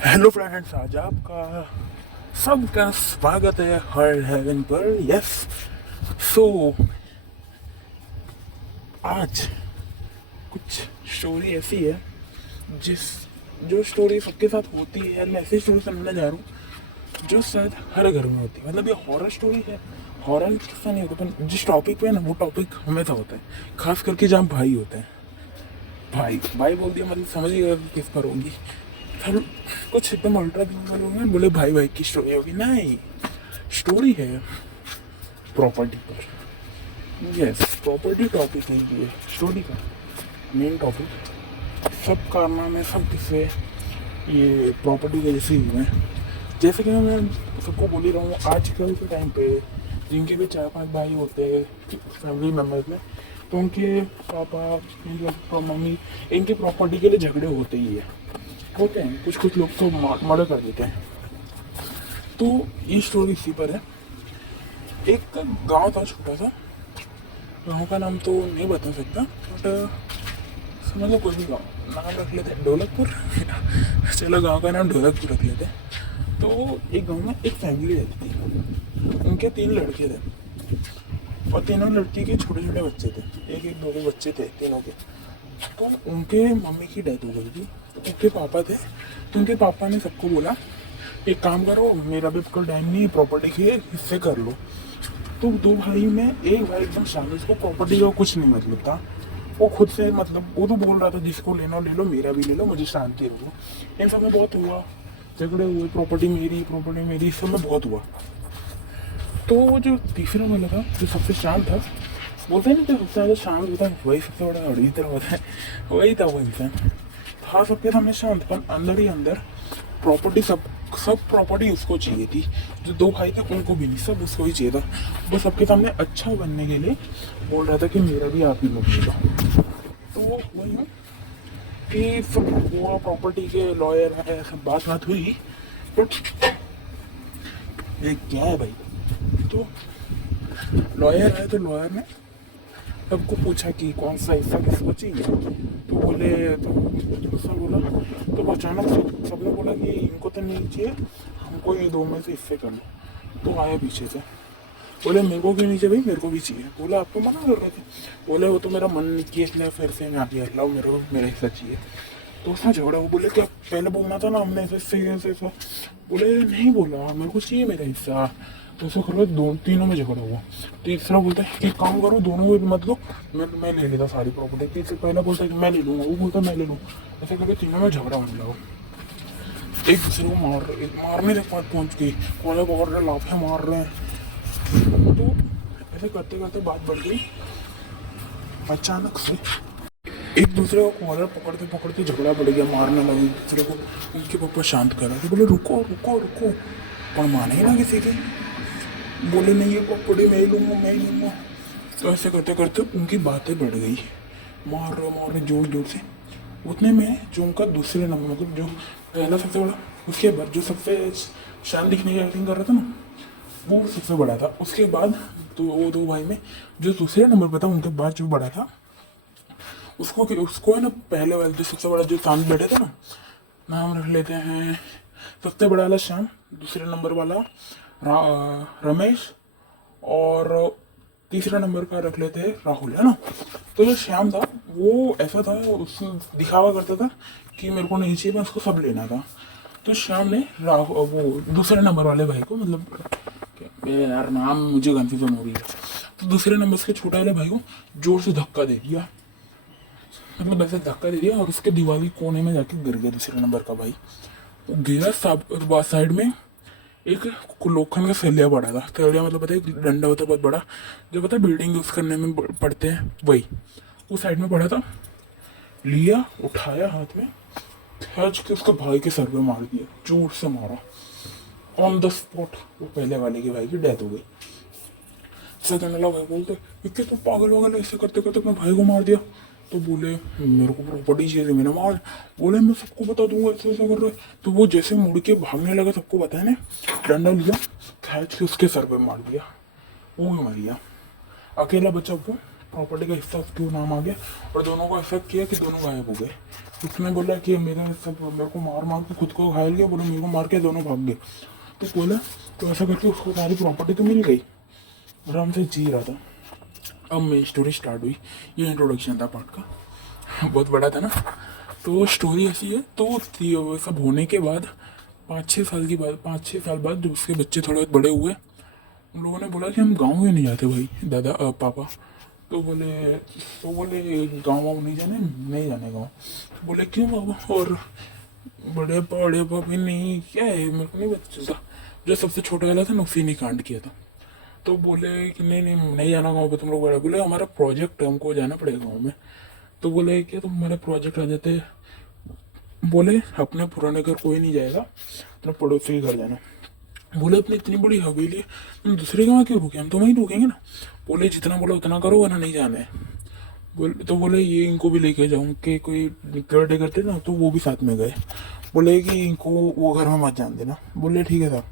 Hello friends, आज आपका सबका स्वागत है हर हेवन पर। यस। सो आज कुछ स्टोरी ऐसी है जिस जो स्टोरी सबके साथ होती है। मैं ऐसी स्टोरी सुनने जा रहा हूँ जो शायद हर घर में होती है। मतलब ये हॉरर स्टोरी है। हॉरर किस्सा नहीं होता, पर जिस टॉपिक पे है ना वो टॉपिक हमेशा होता है, खास करके जहाँ भाई होते हैं। भाई भाई बोल दिया मतलब समझ गए किस पर होगी। हम कुछ एकदम अल्ट्रा होंगे, बोले भाई भाई की स्टोरी होगी। नहीं, स्टोरी है प्रॉपर्टी पर। यस, प्रॉपर्टी टॉपिक है ये स्टोरी का मेन टॉपिक। सब कारनामे सब किस्से ये प्रॉपर्टी के जैसे ही हुए हैं। जैसे कि मैं सबको बोल ही रहा हूँ, आजकल के टाइम पे जिनके भी 4-5 भाई होते हैं फैमिली मेम्बर्स में, तो उनके पापा मतलब मम्मी इनकी प्रॉपर्टी के लिए झगड़े होते ही है, होते हैं। कुछ कुछ लोग तो मर्डर कर देते हैं। तो ये स्टोरी इसी पर है। एक गांव था छोटा सा। गांव का नाम तो नहीं बता सकता, बट समझ लो कोई भी गाँव, नाम रख लेते हैं ढोलकपुर। चलो गांव का नाम ढोलकपुर रख लेते हैं। तो एक गांव में एक फैमिली रहती थी। उनके 3 लड़के थे और तीनों लड़की के छोटे छोटे बच्चे थे। एक एक दो दो बच्चे थे तीनों के। तो उनके मम्मी की डेथ हो गई थी। तो उनके पापा थे, तो उनके पापा ने सबको बोला एक काम करो, मेरा भी कोई टाइम नहीं, प्रॉपर्टी के हिस्से कर लो। तो 2 भाई में एक भाई एकदम शामिल, उसको प्रॉपर्टी का कुछ नहीं मतलब था। वो खुद से मतलब वो तो बोल रहा था जिसको लेना ले लो, मेरा भी ले लो, मुझे शांति रखो। इन सब में बहुत हुआ, झगड़े हुए, प्रॉपर्टी मेरी, इस सब में बहुत हुआ। तो वो जो तीसरा वाला था जो सबसे शांत था, बोलते हैं ना जो सबसे ज़्यादा शांत होता है वही सबसे बड़ा अड़ितर होता है। वही था वो इंसान। था सबके सामने शांत, पर अंदर ही अंदर प्रॉपर्टी सब सब प्रॉपर्टी उसको चाहिए थी। जो 2 भाई थे उनको भी नहीं, सब उसको ही चाहिए था। वो सबके सामने अच्छा बनने के लिए बोल रहा था कि मेरा भी आप ही लोग ले लो। तो वो वही है कि सब वो प्रॉपर्टी के लॉयर है, सब बात हुई। बट ये क्या है भाई, तो लॉयर है तो लॉयर ने सबको पूछा कि कौन सा हिस्सा किसको चाहिए। तो बोले, तो सब बोला। तो अचानक सबने बोला कि इनको तो नहीं चाहिए, हमको ये 2 में से हिस्से कर लो। तो आया पीछे से, बोले मेरे को क्यों नहीं चाहिए भाई, मेरे को भी चाहिए। बोला आप तो मना कर रहे थे। बोले वो तो मेरा मन नहीं किया इसलिए फिर से मैं आ गया, लाओ मेरे को मेरा हिस्सा चाहिए। तो उसने झगड़ा, वो बोले क्या पहले बोलना था ना, हमने ऐसे। बोले नहीं बोला, मेरे को चाहिए मेरा हिस्सा। तो ऐसे करो, 2-3 में झगड़ा हुआ। तीसरा बोलता है कि काम करो, दोनों को मत लो, मैं ले लेता सारी प्रॉपर्टी। तीसरा पहला बोलता है कि मैं ले लूँगा, वो बोलता मैं ले लूँ। ऐसे करके तीनों में झगड़ा होने लगा। एक दूसरे को मारने तक बात पहुँच गई, कॉलर पकड़ रहे, लाफे मार रहे हैं। तो ऐसे करते करते बात बढ़ गई। अचानक से एक दूसरे को कॉलर पकड़ते पकड़ते झगड़ा बढ़ गया, मारने लगे एक दूसरे को। उनके पापा शांत कर रहे थे, बोले रुको रुको रुको, पर माने ही ना किसी की। बोले नहीं ये प्रॉपर्टी मैं ही लूँगा, मैं ही लूँगा। तो ऐसे करते करते उनकी बातें बढ़ गई, मार रहे जोर जोर से। उतने में जो उनका दूसरे नंबर, मतलब जो पहला सबसे बड़ा, उसके बाद जो सबसे शांत दिखने की एक्टिंग कर रहा था ना, वो सबसे बड़ा था। उसके बाद तो वो 2 भाई में जो दूसरे नंबर पर था, उनके बाद जो बड़ा था, उसको है ना, पहले वाले जो सबसे बड़ा जो सामने बैठे थे ना, नाम रख लेते हैं सबसे बड़ा वाला श्याम, दूसरे नंबर वाला रमेश, और तीसरा नंबर का रख लेते हैं राहुल, है ना। तो जो श्याम था वो ऐसा था, उसने दिखावा करता था कि मेरे को नहीं चाहिए, मैं उसको सब लेना था। तो श्याम ने राहुल, वो दूसरे नंबर वाले भाई को, मतलब यार नाम मुझे कन्फ्यूजन हो रही है, तो दूसरे नंबर के छोटे वाले भाई को जोर से धक्का दे दिया। मतलब ऐसे धक्का दे दिया और उसके दीवार के कोने में जाके गिर गया दूसरे नंबर का भाई। वो गिरा, साइड में एक लोखंड का सरिया पड़ा था। सरिया मतलब पता है, एक डंडा होता है बहुत बड़ा, जो पता है बिल्डिंग यूज करने में पड़ते हैं, वही वो साइड में पड़ा था। लिया, उठाया हाथ में, खींच के उसके भाई के सर पे मार दिया, जोर से मारा। ऑन द स्पॉट वो पहले वाले के भाई की डेथ हो गई। सेकंड वाला भाई बोलते इक्के तो पागल वागल, ऐसे करते करते अपने भाई को मार दिया। तो बोले मेरे को प्रॉपर्टी चाहिए, मैंने मार। बोले मैं सबको बता दूंगा, ऐसे ऐसा कर रहे। तो वो जैसे मुड़ के भागने लगा सबको बताने, डंडा लिया, खींच के उसके सर पे मार दिया, वो भी मर गया। अकेला बचा वो प्रॉपर्टी का हिस्सा उसके नाम आ गया और दोनों को ऐसा किया कि दोनों गायब हो गए। उसने बोला कि मेरे को मार मार के खुद को घायल किया, बोला मेरे को मार के दोनों भाग गए। तो बोला तो ऐसा करके उसको सारी प्रॉपर्टी तो मिल गई, आराम से जी रहा था। अब मेरी स्टोरी स्टार्ट हुई, ये इंट्रोडक्शन था पार्ट का, बहुत बड़ा था ना। तो स्टोरी ऐसी है, तो वो सब होने के बाद 5-6 साल बाद जब उसके बच्चे थोड़े बहुत बड़े हुए, उन लोगों ने बोला कि हम गाँव ही नहीं जाते भाई दादा पापा। तो बोले गाँव वाँव नहीं जाने गाँव। बोले क्यों बाबा? और बड़े बड़े पापा नहीं, क्या है मेरे को नहीं पता चलता। जो सबसे छोटा वाला था ना उसी ने कांड किया था। तो बोले कि नहीं जाना गाँव पे, तुम लोग बड़ा। बोले हमारा प्रोजेक्ट है, हमको जाना पड़ेगा गाँव में। तो बोले क्या तुम हमारे प्रोजेक्ट आ जाते? बोले अपने पुराने घर कोई नहीं जाएगा, अपने पड़ोसी के घर जाना। बोले अपनी इतनी बड़ी हवेली है, तुम दूसरे के वहाँ क्यों रुके? हम तो वहीं रुकेंगे ना। बोले जितना बोला उतना करो वरना नहीं जाना है। बोले ये इनको भी लेके जाऊँ कि कोई केयर करते ना, तो वो भी साथ में गए। बोले कि इनको वो घर में मत जान देना। बोले ठीक है साहब।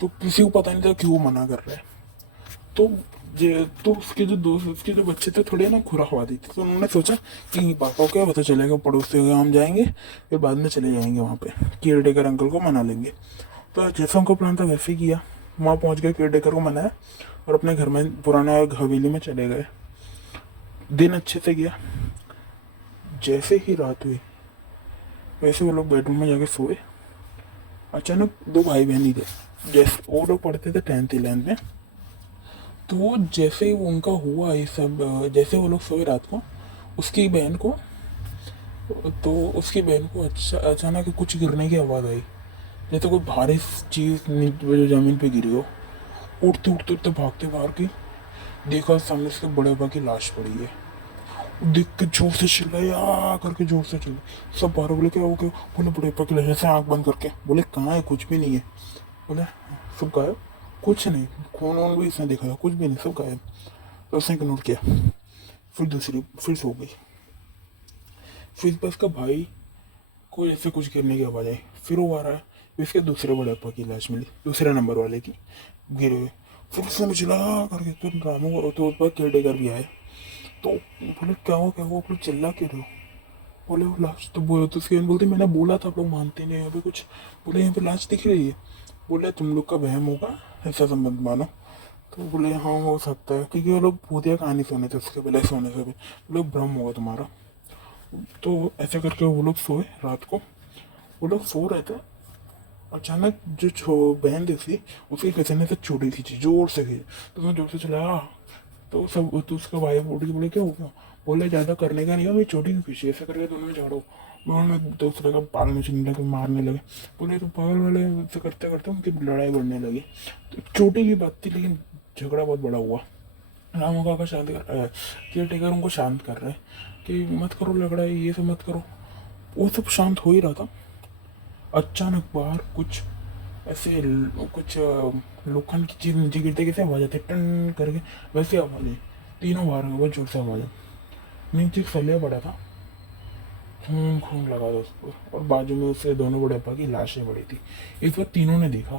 तो किसी को पता नहीं था क्यों मना कर रहा है। तो तो उसके जो दोस्त, उसके जो बच्चे थे थोड़े ना खुराफाती थे, तो उन्होंने सोचा कि पापा को क्या पता चलेगा, पड़ोसी के हम जाएंगे फिर बाद में चले जाएंगे वहाँ पे, केयर टेकर अंकल को मना लेंगे। तो जैसा उनका प्लान था वैसे ही किया, वहाँ पहुँच गए, केयर टेकर को मनाया और अपने घर में पुराना हवेली में चले गए। दिन अच्छे से गया। जैसे ही रात हुई वैसे वो लोग बेडरूम में जाके सोए। अचानक दो भाई बहन ही थे, जैसे वो लोग पढ़ते थे 10th-11th में। तो वो जैसे ही उनका हुआ ये सब, जैसे वो लोग सोए रात को, उसकी बहन को उसकी बहन को अचानक कुछ गिरने की आवाज़ आई, जैसे कोई भारी चीज़ जो ज़मीन पे गिरी हो। उठते उठते उठते भागते बाहर की, देखा सामने उसके बड़े पापा की लाश पड़ी है। देख के जोर से चिल्लाया करके, जोर से चिल्ला। सब बाहर बोले क्या हो गया? बोले बड़े पापा की लाश। ऐसे आँख बंद करके बोले कहाँ है? कुछ भी नहीं है। बोले सब गायब? कुछ नहीं, खून वून भी इसने देखा था, कुछ भी नहीं, सब गायब। तो उसने इग्नोर किया। फिर सो गई। फिर बस का भाई को ऐसे कुछ गिरने की आवाज़ आई, फिर वो आ रहा है, फिर इसके दूसरे बड़े पापा की लाश मिली, दूसरे नंबर वाले की गिरे हुए। फिर उसने चिल्ला करके, तो रामू तो उस पर केयर टेकर भी आए। तो बोले क्या हुआ क्या हुआ, आप लोग चिल्ला क्यों रहे हो? बोले वो लाश तो बोले, तो उसकी बहन बोलती मैंने बोला था आप लोग मानते नहीं अभी कुछ। बोले यहाँ पे लाश दिख रही है। बोले तुम लोग का वहम होगा, ऐसा संबंध मानो। तो बोले हाँ हो सकता है, क्योंकि वो लोग भूतिया कहानी सुने थे उसके पहले, सोने से भी वो लोग भ्रम होगा तुम्हारा। तो ऐसे करके वो लोग सोए रात को। वो लोग सो रहे थे, अचानक जो बहन थी उसकी किसी ने से चोटी खींची, जोर से खींची। तो उसने जोर से चलाया। तो उसका भाई उठ के बोले क्या हो गया? बोले ज़्यादा करने का नहीं है, मेरी चोटी क्यों खींची? ऐसा करके दोनों में झाड़ो। दोनों में दूसरे का पाल में छीनने लगे, मारने लगे। बोले तो पागल वाले से करते करते उनकी लड़ाई बढ़ने लगी। तो चोटी की बात थी, लेकिन झगड़ा बहुत बड़ा हुआ। रामू काका शांत कर केयर टेकर उनको शांत कर रहे कि मत करो लड़ाई, ये सब मत करो। वो सब शांत हो ही रहा था। अचानक बाहर कुछ ऐसे कुछ लोखंड की चीज नीचे गिरते कैसे आवाज आती टन करके, वैसे आवाज आई। तीनों बाहर बहुत जोर से आवाज आई। नीचे एक सलिया पड़ा था, खून खून लगा था उस पर, और बाजू में उसके दोनों बड़े पापा की लाशें पड़ी थी। इस पर तीनों ने देखा,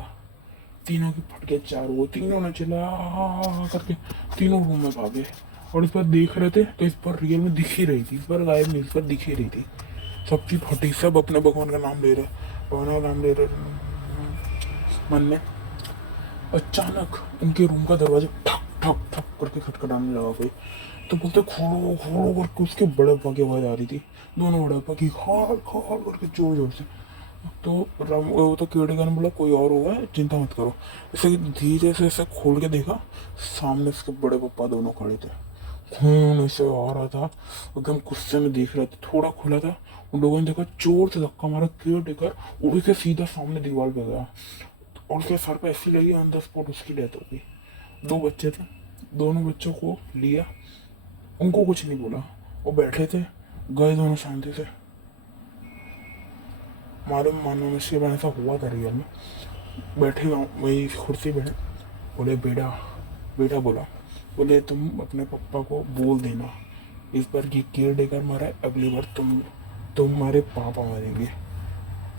तीनों की फटके चारों, तीनों ने चिल्ला करके तीनों रूम में भागे। और इस पर देख रहे थे तो इस पर रियल में दिख ही रही थी, इस पर गायब नहीं, इस पर दिख ही रही थी। सबकी फटी, सब अपने भगवान का नाम ले रहे, भगवान का नाम ले रहे मन में। अचानक उनके रूम का दरवाजा ठक ठक ठक करके खटखटाने लगा कोई। तो बोलते खोलो खोलो करके, उसके बड़े पापा की आवाज आ रही थी, दोनों बड़े पापा की खाल खाल करके जोर जोर से। तो राम वो तो कीड़े ने बोला कोई और होगा, चिंता मत करो। ऐसे धीरे से ऐसे खोल के देखा, सामने उसके बड़े पापा दोनों खड़े थे, खून ऐसे आ रहा था, एकदम गुस्से में देख रहे थे। थोड़ा खुला था, उन लोगों ने देखा, जोर से धक्का मारा, केयर टेकर उड़ के सीधा सामने दीवार पे गया और उसके सर पे ऐसी लगी, ऑन द स्पॉट उसकी डेथ हो गई। दो बच्चे थे, दोनों बच्चों को लिया, उनको कुछ नहीं बोला, वो बैठे थे, गए दोनों शांति से। मालूम मानो में से ऐसा हुआ था रियल में। बैठे वही कुर्सी पे, बोले बेटा बेटा बोला, बोले तुम अपने पापा को बोल देना इस बार की केयर टेकर मारा है, अगली बार तुम्हारे पापा मरेंगे,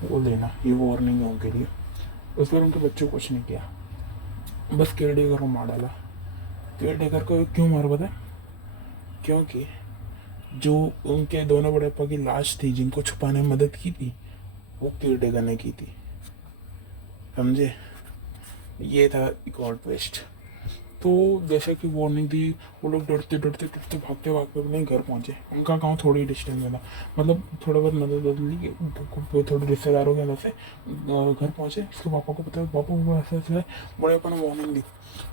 बोल देना, ये वार्निंग है उनके लिए। उस पर उनके बच्चों को कुछ नहीं किया, बस केयर टेकर को मार डाला। केयर टेकर को क्यों मार पता है? क्योंकि जो उनके दोनों बड़े पापा की लाश थी जिनको छुपाने में मदद की थी वो केयरटेकर ने की थी, समझे। ये था एक और ट्विस्ट। तो जैसे कि वार्निंग दी, वो लोग डरते डरते डरते भागते भागते अपने घर पहुंचे। उनका गांव थोड़ी डिस्टेंस में था, मतलब थोड़ा बहुत मदद वदद ली थोड़े रिश्तेदारों के अंदर से घर पहुंचे। उसके पापा को पता है, पापा को ऐसा ऐसा है, बड़े पापा ने वार्निंग दी।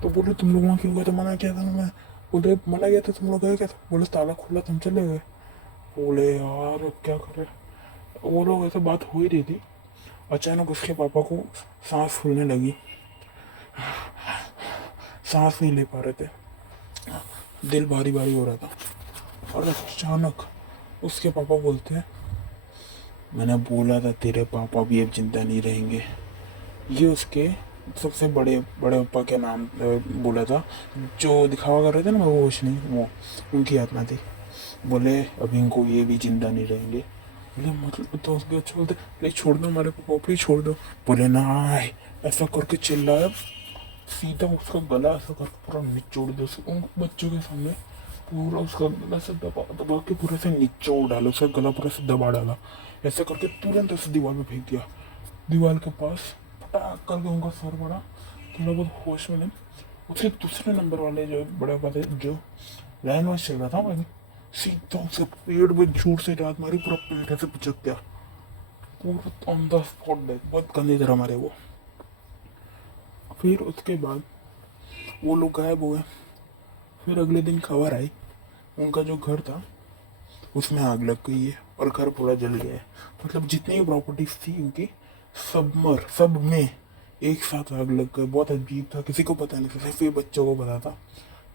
तो बोले तुम लोग वहाँ क्यों गए? तो मना किया था मैं। बोले मना किया था, तुम लोग गए क्या था? बोले ताला खुला, तुम चले गए। बोले यार अब क्या करें। वो लोग ऐसे बात हो ही रही थी, अचानक उसके पापा को सांस फूलने लगी, सांस नहीं ले पा रहे थे, दिल भारी भारी हो रहा था। और अचानक उसके पापा बोलते हैं, मैंने बोला था तेरे पापा भी अब जिंदा नहीं रहेंगे। ये उसके सबसे बड़े बड़े पापा के नाम बोला था, जो दिखावा कर रहे थे ना, वो होश नहीं, वो उनकी आत्मा थी। बोले अब इनको ये भी जिंदा नहीं रहेंगे। बोले मतलब तो उसके छोड़ दे, प्लीज छोड़ दो हमारे पापा, प्लीज छोड़ दो। बोले ना, ऐसा करके चिल्लाया, सीधा उसका गला ऐसा कर पूरा निचोड़ दो उन बच्चों के सामने। पूरा उसका गला से दबा दबा के पूरे से निचोड़ डाला, उसका गला पूरा से दबा डाला। ऐसा करके तुरंत ऐसे दीवार पे फेंक दिया। दीवार के पास पटाख करके उनका सर पड़ा, थोड़ा बहुत होश में नहीं। उसके दूसरे नंबर वाले जो बड़े पापा थे, जो लाइन वाइज चल रहा था वही, सीधा उसके पेड़ में जोर से रात मारी, पूरा पेट ऐसे पिचक गया, पूरा ऑन द स्पॉट डेथ, बहुत गंदी तरह मारे वो। फिर उसके बाद वो लोग गायब हुए। फिर अगले दिन खबर आई उनका जो घर था उसमें आग लग गई है और घर पूरा जल गया है। मतलब जितनी भी प्रॉपर्टीज थी उनकी, सब में एक साथ आग लग गई। बहुत अजीब था, किसी को पता नहीं था, सिर्फ ये बच्चों को पता था।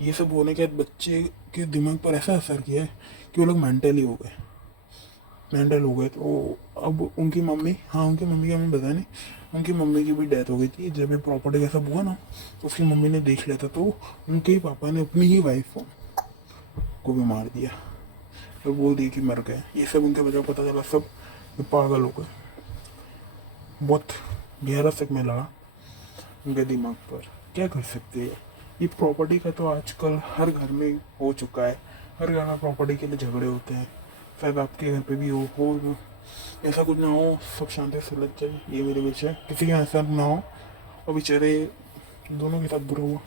ये सब होने के बाद बच्चे के दिमाग पर ऐसा असर किया है कि वो लोग मेंटल हो गए। तो अब उनकी मम्मी, हाँ उनकी मम्मी का हमें पता नहीं, उनकी मम्मी की भी डेथ हो गई थी। जब ये प्रॉपर्टी का सब हुआ ना, तो उसकी मम्मी ने देख लिया था, तो उनके ही पापा ने अपनी ही वाइफ को भी मार दिया और बोल दिया कि मर गए। ये सब उनके बच्चों को पता चला, सब ये पागल हो गए। बहुत गहरा सदमा लगा उनके दिमाग पर। क्या कर सकते हैं, ये प्रॉपर्टी का तो आजकल हर घर में हो चुका है। हर घर में प्रॉपर्टी के लिए झगड़े होते हैं। शायद आपके घर पे भी हो ऐसा कुछ ना हो, सब शांति से सुलझ जाए, ये मेरी विश है। किसी के ऐसा ना हो और बेचारे दोनों के साथ बुरा हुआ,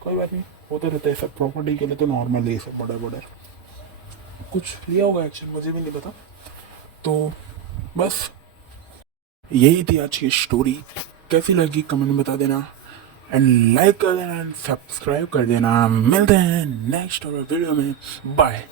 कोई बात नहीं, होता रहता है सब। प्रॉपर्टी के लिए तो नॉर्मल है सब, बड़ा बड़ा कुछ लिया होगा एक्शन, मुझे भी नहीं पता। तो बस यही थी आज की स्टोरी। कैसी लगी कमेंट में बता देना, एंड लाइक कर देना एंड सब्सक्राइब कर देना। मिलते हैं नेक्स्ट वीडियो में, बाय।